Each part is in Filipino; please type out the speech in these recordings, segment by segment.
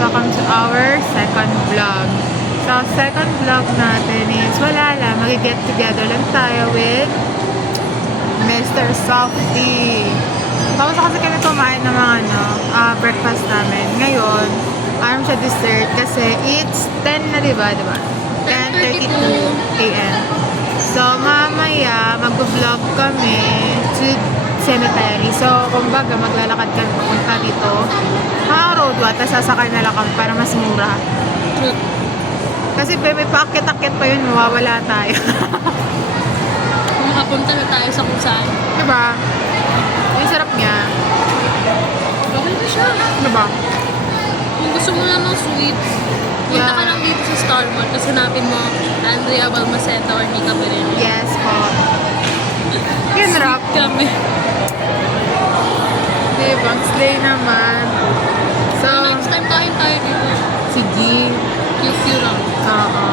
Welcome to our second vlog. So, second vlog natin is wala lang. Mag-get together lang tayo with Mr. Softy. Tapos kasi kami kumain ng mga breakfast namin. Ngayon, aram siya dessert kasi it's 10 na, diba? 10:32 a.m. So, mamaya, mag-vlog kami to cemetery. So, kumbaga, maglalakad kami papunta dito. Road tapos sasakay na lang kami para mas mura. Kasi may paakit-akit pa yun, mawawala tayo. Makapunta na tayo sa kung saan. Diba? Yung sarap niya. Okay na siya. Diba? Kung gusto mo lang ng sweet, punta ka lang dito sa Star Mall. Tapos hanapin mo Andrea Balmaceda or Nika Pereno. Yes po. Yung sarap. Kami. Diba? Slay naman. So, Next time kain tayo dito. sige. QQ lang. Oo.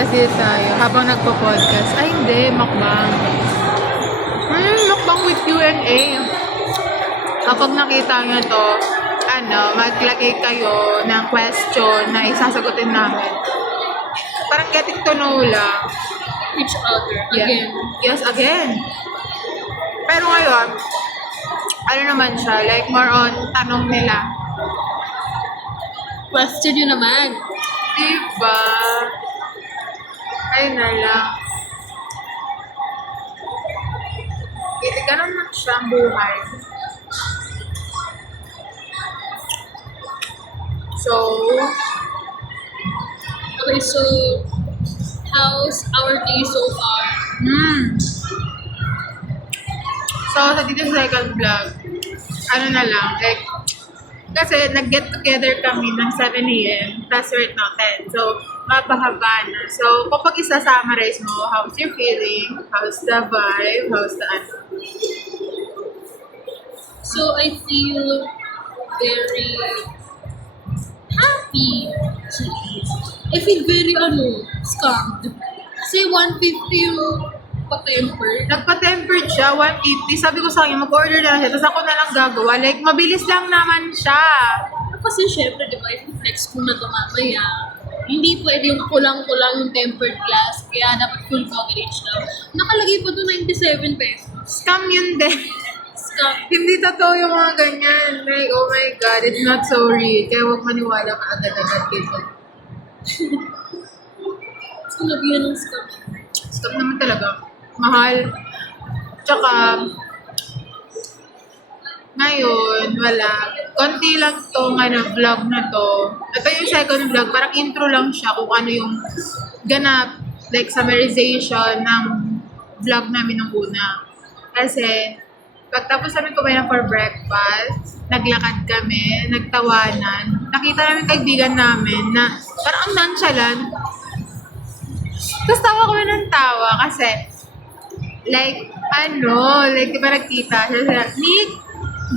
Kasi tayo, habang nagpo-podcast, ay hindi, mukbang. Mukbang with Q&A. Kapag nakita nyo to, maglagay kayo ng question na isasagutin namin. Parang getting to know lang. Each other. Yeah. Again. Yes, again. Pero ngayon, ano naman siya, like more on tanong nila. Question yun naman. Diba? Ay na lang. Ganun lang siya ang buhay. So, Okay, so how's our day so far? So, sa dito sa second vlog, ano na lang, like, kasi nag-get together kami ng 7 a.m. That's right now 10. So, mapahaba na. So, kapag isa-summarize mo, how's your feeling? How's the vibe? How's the ano? So I feel very happy. I feel very scammed. Kasi 150 yung pa-temper. Nagpa-tempered siya, 180. Sabi ko sa kanya, mag-order na lang siya. Tapos ako na lang gagawa. Like, mabilis lang naman siya. Kasi syempre, di ba, i-flex ko na ito mamaya. Hindi pwede yung kulang-kulang yung tempered glass. Kaya dapat full coverage lang. Nakalagay pa doon 97 pesos. Scam yun din. Scam. Hindi totoo yung mga ganyan. Like, oh my God, it's not so real. Kaya huwag maniwala ka agad-agad kito. Sinabi yan ng scam. Scam naman talaga. Mahal. Tsaka, ngayon, wala. Konti lang tong vlog na to. Ito yung second vlog. Parang intro lang siya kung ano yung ganap, like summarization ng vlog namin nung una. Kasi, pagtapos namin kumain for breakfast, naglakad kami, nagtawanan. Nakita namin kaibigan namin na parang ang nonchalant. Tapos tawa kami ng tawa kasi, like, di ba nagkita siya, Nick,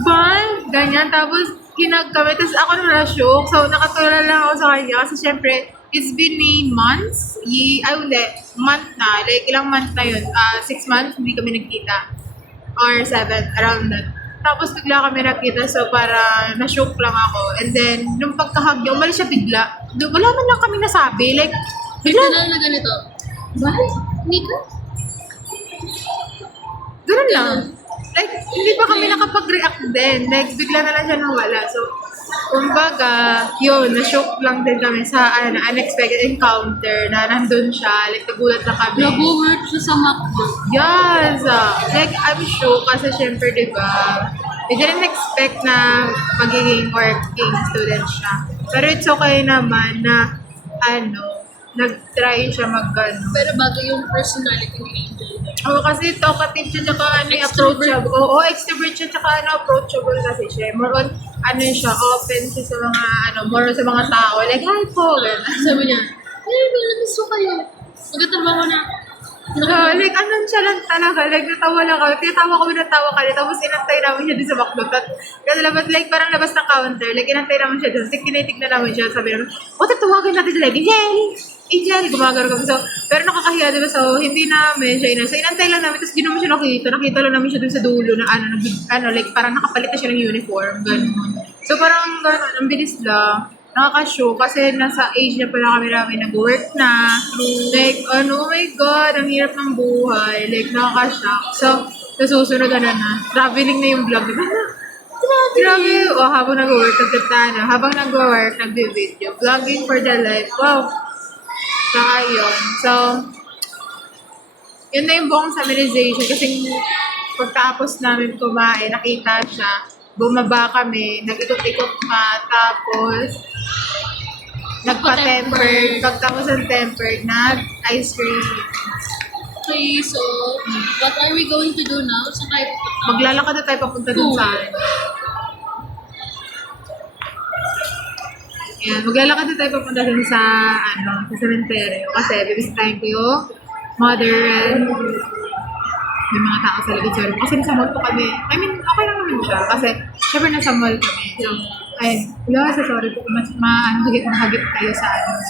Val, ganyan. Tapos, hinag kami. Tapos ako na-shock. So, nakatulala lang ako sa kanya. Kasi, syempre, it's been months. Month na. Like, ilang month na yun? 6 months, hindi kami nagkita. Or 7, around that. Tapos, bigla kami nakita. So, para na-shock lang ako. And then, nung pagkahag niya, umalis siya bigla. Wala man lang kami nasabi. Like, Bigla bigla. na ganito. Val? Nika? Ganun lang. Like, hindi pa kami nakapag-react din. Like, bigla na lang siya nawala. So, kumbaga, yun, na-shock lang din kami sa unexpected encounter na nandun siya. Like, nagulat na kami. Nag-work siya sa McDo. Yes! Like, I'm shocked kasi syempre, di ba, we didn't expect na magiging working student siya. Pero it's okay naman na, nag-try siya Pero bago yung personality ni Angel. Oo, kasi talkative siya, tsaka Extrovert. approachable. Oo, extrovert siya, tsaka approachable kasi siya. More on, siya, open siya sa mga, more sa mga tao. Like, hi po, gano'n. Sabi niya, ay, namiss ko kayo. Magtatrabaho na. Like, siya lang talaga. Like, natawa lang kami. Tinatawa kami, natawa kami. Tapos, inantay namin siya dun sa McDo. Kasi labas, like, parang labas ng counter. Like, inantay namin siya dun. Like, tinitignan namin siya. Sabi namin, tatawagan natin sila. Angel, gumagano kami. So, pero nakakahiya, diba? So, hindi namin siya So, inantay lang namin. Tapos, di naman siya nakita. Nakita lang namin siya dun sa dulo na like, parang nakapalit na siya ng uniform. Ganun. So, parang, ang bilis lang. nakaka-show kasi nasa age na pala kami namin nag-work na. Like, oh my God, ang hirap ng buhay. Like, nakaka-shock. So, nasusunod na. Traveling na yung vlog. Grabe. Habang nag-work, habang nag-work, nag-video. Vlogging for the life. Wow. Saka yun. So, yun na yung buong summarization kasi pagtapos namin kumain, nakita siya, bumaba kami, nag-ikot-ikot pa, tapos nagpa-tempered, pagtapos ng tempered, nag-ice cream. Okay, so, what are we going to do now? Saan tayo pupunta? Maglalakad na tayo papunta dun sa Yan, maglalakad na tayo papunta dun sa cemetery. Kasi bibisitahin ko yung mother and may mga tao sa likod. Sorry. Kasi nasa mall po kami. I mean, okay lang naman siya. Kasi, syempre nasa mall kami. So, ayun. Sorry po. Mas hagip kayo sa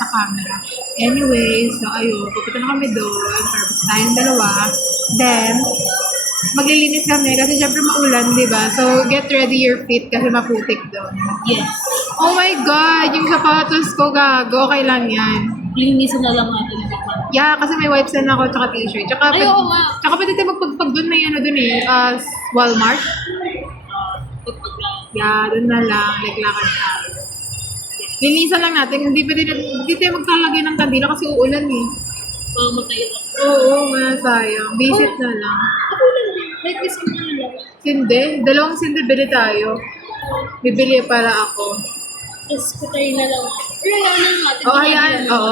camera. Anyway, so ayun. Pupunta na kami doon. Purpose tayong dalawa. Then, maglilinis kami kasi syempre maulan, di ba? So, get ready your feet kasi maputik doon. Yes. Oh my God! Yung sapatos ko, gago. Okay lang yan. Linisan na lang natin yung bakla. Yeah, kasi may wipes na ako tsaka t-shirt. Tsaka, Ay, oo nga. Tsaka pwede tayo magpagpag doon, may doon Walmart. Yeah, doon na lang. Lakad tayo. Linisan lang natin. Hindi tayo maglalagay ng kandila kasi uulan eh. Mamatay lang. Oo, sayang. Visit na lang. Ako lang. Kahit gusto mo na lang. Sinde? 2 sinde bili tayo. Bibili para ako. Tapos patay na lang. Pero hayaan lang natin.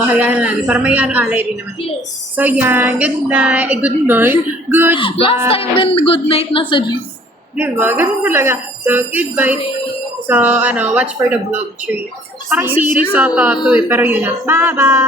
Hayaan natin. Para may alay din naman. Yes. So yan, good night. Good night. Goodbye. Last time din, good night na sa G's. Diba? Ganun talaga. So, goodbye. So, watch for the vlog 3. Parang See you series soon. ata to eh. Pero yun lang. Bye-bye!